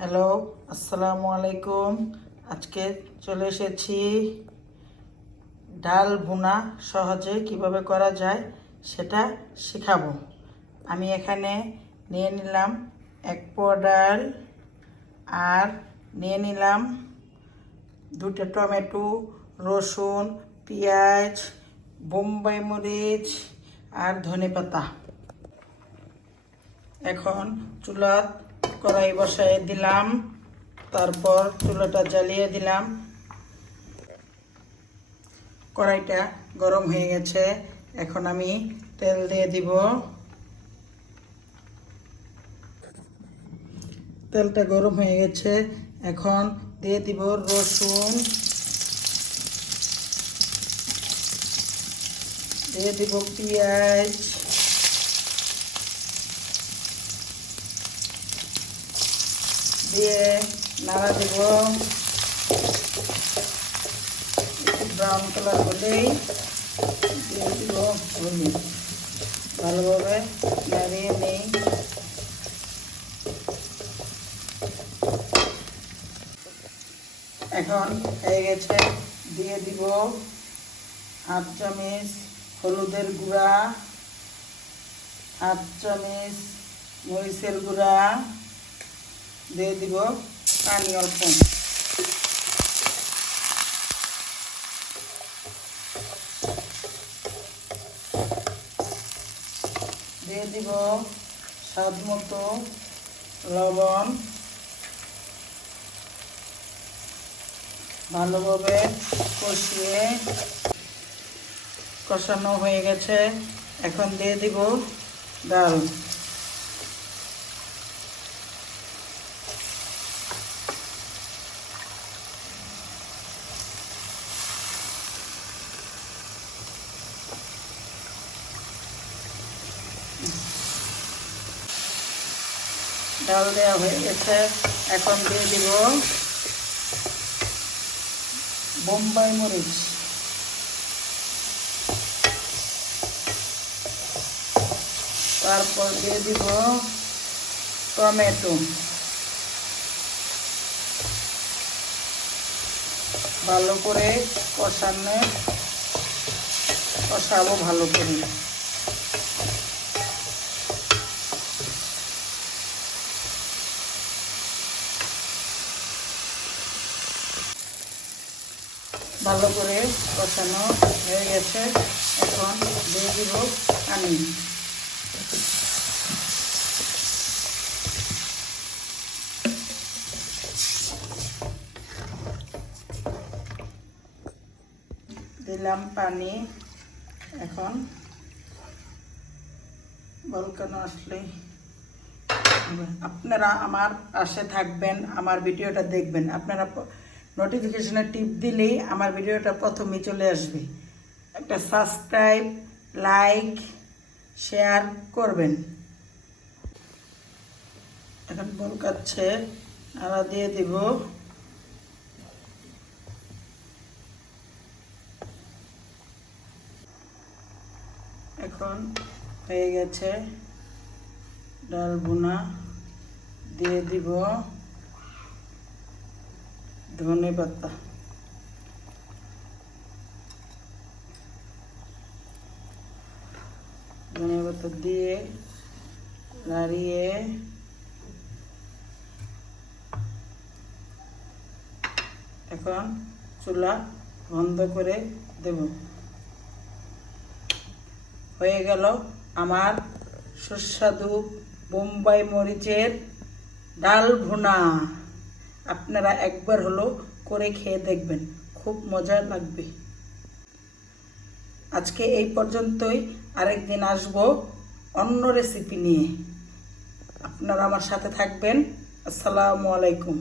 Hello, আসসালামু আলাইকুম। আজকে চলে এসেছি ডাল ভুনা সহজে কিভাবে করা যায় সেটা শেখাবো। আমি এখানে নিয়ে নিলাম 1 পোয়া ডাল, আর নিয়ে নিলাম 2টা টমেটো, রসুন, পেঁয়াজ, বোম্বাই মরিচ আর ধনেপাতা। এখন চুলা কড়াই বসায় দিলাম, তারপর চুলাটা জ্বালিয়ে দিলাম। কড়াইটা গরম হয়ে গেছে, এখন আমি তেল দিয়ে দিব। তেলটা গরম হয়ে গেছে, এখন দিয়ে দিব রসুন, দিয়ে দিব পেঁয়াজ, দিয়ে নাড়া দেব। ব্রাউন কালার হলেই দিয়ে দিব হলুদ। ভালোভাবে নাড়িয়ে নিই। এখন হয়ে গেছে, দিয়ে দিব 1/2 চামচ হলুদের গুঁড়া, 1/2 চামচ মরিচের গুঁড়া, দিয়ে দিব পানি অল্প, দিয়ে দিব স্বাদ মতো লবণ। ভালোভাবে কষানো হয়ে গেছে, এখন দিয়ে দিব ডাল। ডাল দেওয়া হয়ে গেছে, এখন দিয়ে দিব বোম্বাই মরিচ, তারপর দিয়ে দিব টমেটো। ভালো করে কষাবো ভালো করে। ভালো করে কষানো হয়ে গেছে, এখন দিয়ে দিব পানি। দিলাম পানি, এখন বলকানো আসলে আপনারা আমার পাশে থাকবেন, আমার ভিডিওটা দেখবেন। আপনারা নোটিফিকেশনে টিপ দিলেই আমার ভিডিওটা প্রথমেই চলে আসবে। একটা সাবস্ক্রাইব, লাইক, শেয়ার করবেন। এখন বলকাচ্ছে, নাড়া দিয়ে দিব। এখন হয়ে গেছে ডাল ভুনা। দিয়ে দিব ধনেপাতা, ধনেপাতা দিয়ে নাড়িয়ে এখন চুলা বন্ধ করে দেব। হয়ে গেল আমার সুস্বাদু বোম্বাই মরিচের ডাল ভুনা। আপনারা একবার হলো করে খেয়ে দেখবেন, খুব মজা লাগবে। আজকে এই পর্যন্তই, আরেকদিন আসবো অন্য রেসিপি নিয়ে। আপনারা আমার সাথে থাকবেন। আসসালামু আলাইকুম।